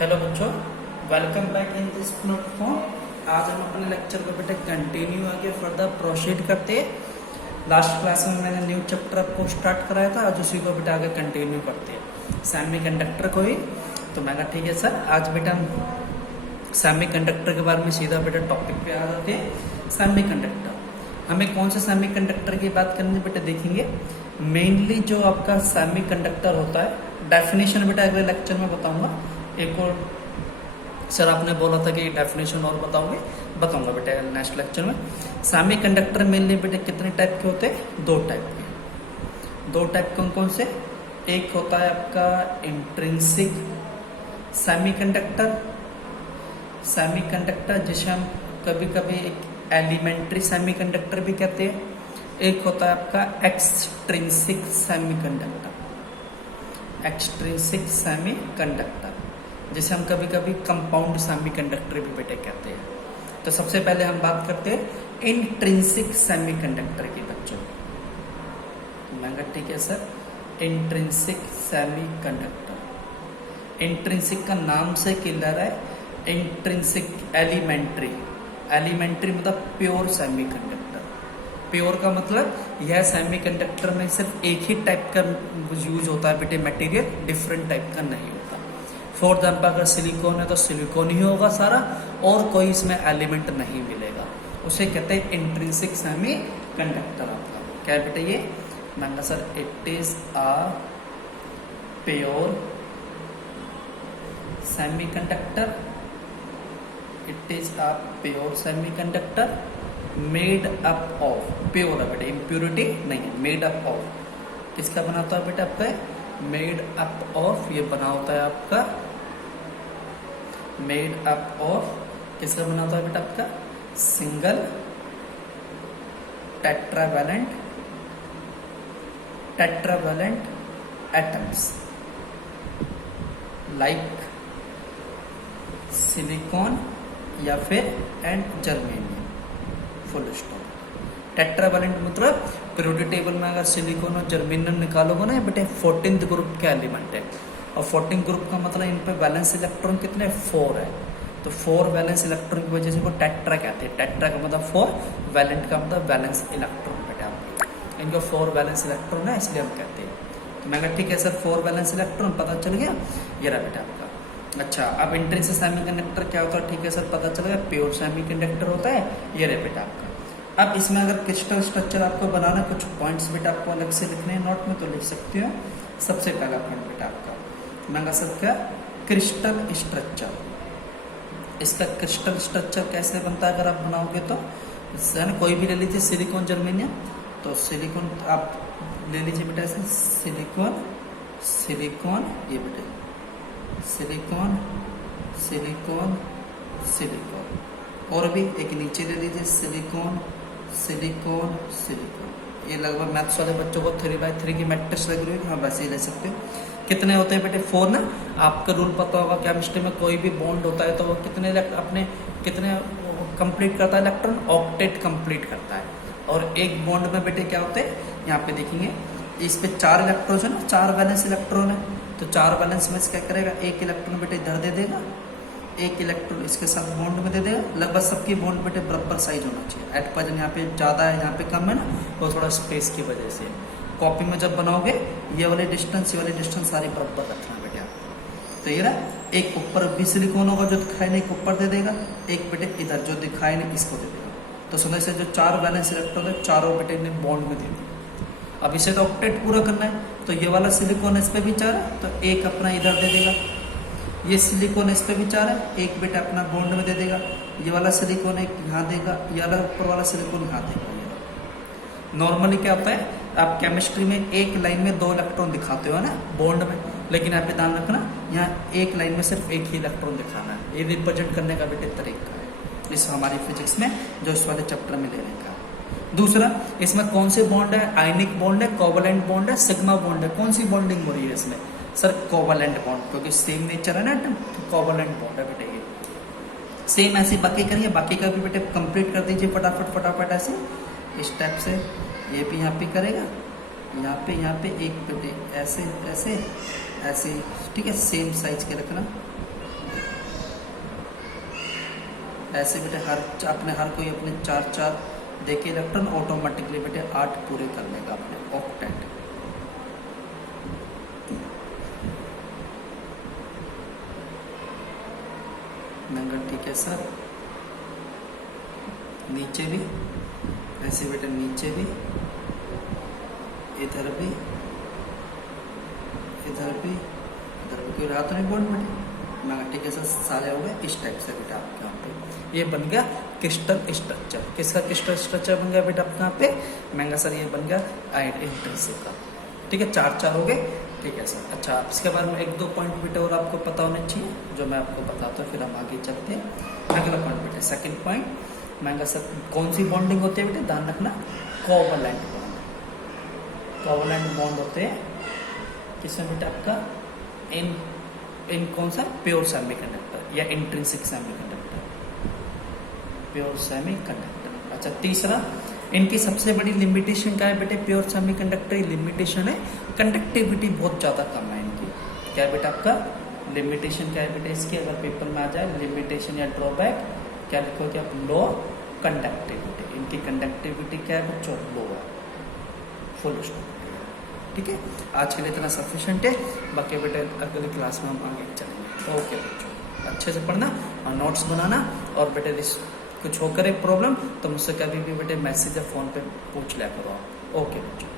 Hello बच्चों, welcome back in this platform. आज हम अपने लेक्चर को बेटा कंटिन्यू आगे फर्दर प्रोसीड करते हैं। लास्ट क्लास में मैंने न्यू चैप्टर आपको स्टार्ट कराया था, आज उसी को बेटा आगे कंटिन्यू करते हैं सेमीकंडक्टर को ही। तो मैं कहा ठीक है सर, आज बेटा हम सेमीकंडक्टर के बारे में सीधा बेटा टॉपिक पे आ जाते हैं। सेमीकंडक्टर, हमें कौन से सेमीकंडक्टर की बात करनी बेटा देखेंगे। मेनली जो आपका सेमीकंडक्टर होता है, डेफिनेशन बेटा अगले लेक्चर में बताऊंगा। एक और सर आपने बोला था कि डेफिनेशन और बताऊंगा बेटा नेक्स्ट लेक्चर में। सेमीकंडक्टर मेनली बेटा कितने टाइप के होते हैं? दो टाइप कौन कौन से? एक होता है आपका इंट्रिंसिक सेमीकंडक्टर जिसे हम कभी कभी एक एलिमेंट्री सेमीकंडक्टर भी कहते हैं। एक होता है आपका एक्सट्रिंसिक सेमीकंडक्टर जिसे हम कभी कभी कंपाउंड सेमीकंडक्टर भी बेटे कहते हैं। तो सबसे पहले हम बात करते हैं इंट्रिंसिक सेमीकंडक्टर की बच्चों। मैं ठीक है सर, इंट्रिंसिक सेमीकंडक्टर, इंट्रिंसिक का नाम से क्लियर है। इंट्रिंसिक एलिमेंट्री मतलब प्योर सेमीकंडक्टर। प्योर का मतलब यह सेमीकंडक्टर में सिर्फ एक ही टाइप का यूज होता है बेटे मटेरियल, डिफरेंट टाइप का नहीं होता। फॉर एग्जाम्पल अगर सिलिकॉन है तो सिलिकॉन ही होगा सारा, और कोई इसमें एलिमेंट नहीं मिलेगा। उसे कहते हैं इंट्रिंसिक सेमीकंडक्टर। आपका क्या है बेटे ये? मैंने sir it is a pure semiconductor, it is a pure semiconductor made up of, pure है बेटा, इम्प्योरिटी नहीं है, मेड अप ऑफ। किसका बना होता है बेटा? आपका मेड अप ऑफ, ये बना होता है आपका मेड अप ऑफ, किसका बना होता है बेटा? आपका single tetravalent atoms like silicon या फिर and germanium, full stop. Tetravalent मतलब पीरियोडिक टेबल में अगर सिलिकॉन और जर्मेनियम निकालोगे ना बेटे, 14th ग्रुप के एलिमेंट है। और 14th ग्रुप का मतलब इन पे वैलेंस इलेक्ट्रॉन कितने? 4 है। तो 4 वैलेंस इलेक्ट्रॉन की वजह से वो टेट्रा कहते हैं। टेट्रा का मतलब 4, वैलेंट का मतलब वैलेंस इलेक्ट्रॉन बेटा आपके। इनको 4 वैलेंस इलेक्ट्रॉन है इसलिए हम कहते हैं। तो मैं कहा ठीक है सर, 4 वैलेंस इलेक्ट्रॉन पता चल गया, ये रहा बेटा आपका। अच्छा, अब इंट्रिंसिक सेमीकंडक्टर क्या होता है? ठीक है सर, पता चल गया। प्योर सेमीकंडक्टर होता है, ये रहा बेटा आपका। अब इसमें अगर क्रिस्टल स्ट्रक्चर आपको बनाना, कुछ पॉइंट्स बेटा आपको अलग से लिखने हैं नोट में, तो लिख सकते हो। सबसे पहला पॉइंट बेटा आपका मैं सबका क्रिस्टल स्ट्रक्चर। इसका क्रिस्टल स्ट्रक्चर कैसे बनता है अगर आप बनाओगे तो? कोई भी ले लीजिए, सिलिकॉन जर्मेनियम, तो सिलिकॉन आप ले लीजिए बेटा ऐसे, सिलिकॉन ये बेटा सिलिकॉन, और भी एक नीचे ले लीजिए सिलिकॉन। ये लगभग मैथ्स वाले बच्चों को 3x3 की मैट्रिक्स लग रही है, हाँ वैसे ही ले सकते हो। कितने होते हैं बेटे? 4 ना। आपका रूल पता होगा, केमिस्ट्री में कोई भी बॉन्ड होता है तो वो कितने कंप्लीट करता है? इलेक्ट्रॉन ऑक्टेट कंप्लीट करता है। और एक बॉन्ड में बेटे क्या होते हैं? यहाँ पे देखेंगे, इस पे 4 इलेक्ट्रॉन है ना, 4 वैलेंस इलेक्ट्रॉन है। तो 4 वैलेंस में क्या करेगा? एक इलेक्ट्रॉन बेटे इधर दे देगा, एक इलेक्ट्रॉन इसके साथ बॉन्ड में दे देगा। लगभग सबकी बॉन्ड बेटे बराबर साइज होना चाहिए। एट प्रेजेंट यहाँ पे ज़्यादा है, यहाँ पे कम है ना, वो थोड़ा स्पेस की वजह से। कॉपी में जब बनाओगे ये वाले डिस्टेंस सारी बराबर रखना बेटे आप। तो ये रहा, एक ऊपर भी सिलिकॉन होगा जो दिखाई नहीं, ऊपर दे देगा। एक बेटे इधर जो दिखाई नहीं, इसको दे देगा। तो समझ से जो 4 वैलेंस इलेक्ट्रॉन है, चारों बेटे ने बॉन्ड में दे दिया। अब इसे तो ऑक्टेट पूरा करना है, तो ये वाला सिलिकॉन इस पे भी 4 है, तो एक अपना इधर दे देगा। ये सिलिकॉन इस पे भी 4 है, एक बेटा अपना बॉन्ड में दे देगा। ये वाला सिलिकॉन एक यहाँ देगा, ये वाला ऊपर वाला सिलिकॉन यहाँ देगा। नॉर्मली क्या होता है, आप केमिस्ट्री में एक लाइन में 2 इलेक्ट्रॉन दिखाते हो ना बॉन्ड में, लेकिन यहाँ पे ध्यान रखना, यहाँ एक लाइन में सिर्फ एक ही इलेक्ट्रॉन दिखाना है। ये रिप्रेजेंट करने का बेटे तरीका है इस हमारी फिजिक्स में, जो इस वाले चैप्टर में लेने का। दूसरा, इसमें कौन से बॉन्ड है? आयनिक बॉन्ड है, कोवलेंट बॉन्ड है, सिग्मा बॉन्ड है। कौन सी बॉन्डिंग हो रही है इसमें? सर कोवलेंट बॉन्ड, क्योंकि सेम नेचर है ना, कोवलेंट बॉन्ड है बेटे ये। सेम ऐसे बाकी करिए, बाकी का भी बेटे कंप्लीट कर दीजिए फटाफट ऐसे स्टेप से। ये भी यहाँ पे करेगा, यहाँ पे एक बेटे ऐसे ऐसे ऐसे, ठीक है, सेम साइज के रखना, ऐसे बेटे हर कोई अपने 4 देके इलेक्ट्रॉन ऑटोमेटिकली बेटे 8 पूरे कर लेगा अपने ऑक्टेट। नंबर ठीक है सर। नीचे भी ऐसे बेटे, नीचे भी, इधर भी, इधर भी, इधर भी, कोई रहा तो नहीं बॉन्ड बेटे। मैं ठीक है सर, सारे हो गए इस टाइप से बेटा आपके यहाँ पे। ये बन गया क्रिस्टल स्ट्रक्चर। किसका क्रिस्टल स्ट्रक्चर बन गया बेटा आपके यहाँ पे? महंगा सर ये बन गया इंट्रिंसिक का। ठीक है, 4 हो गए। ठीक है सर। अच्छा, इसके बारे में 1-2 पॉइंट बेटे और आपको पता होने चाहिए जो मैं आपको बताता हूँ, फिर हम आगे चलते हैं। अगला पॉइंट बेटे, सेकंड पॉइंट, महंगा सर कौन सी बॉन्डिंग होती है बेटे? ध्यान रखना, कोवलेंट बॉन्ड। कोवलेंट बॉन्ड होते हैं किसमें बेटा? आपका इन कौन सा? प्योर सेमीकंडक्टर या इंट्रिंसिक सेमीकंडक्टर, प्योर सेमीकंडक्टर। अच्छा, तीसरा, इनकी सबसे बड़ी लिमिटेशन क्या है बेटे? प्योर सेमीकंडक्टर की लिमिटेशन है कंडक्टिविटी बहुत ज़्यादा कम है इनकी। क्या है बेटा आपका लिमिटेशन? क्या है बेटे इसकी? अगर पेपर में आ जाए लिमिटेशन या ड्रॉबैक, क्या लिखोगे आप? लो कंडक्टिविटी। इनकी कंडक्टिविटी क्या है बच्चों? लो है, फुल स्टॉप। ठीक है, आज के लिए इतना सफिशिएंट है। बाकी बेटे अगली क्लास में हम आगे चलेंगे। ओके बच्चों, अच्छे से पढ़ना और नोट्स बनाना। और बेटे कुछ होकर एक प्रॉब्लम तो मुझसे कभी भी बेटे मैसेज या फ़ोन पे पूछ लिया करो आप। ओके बच्चों।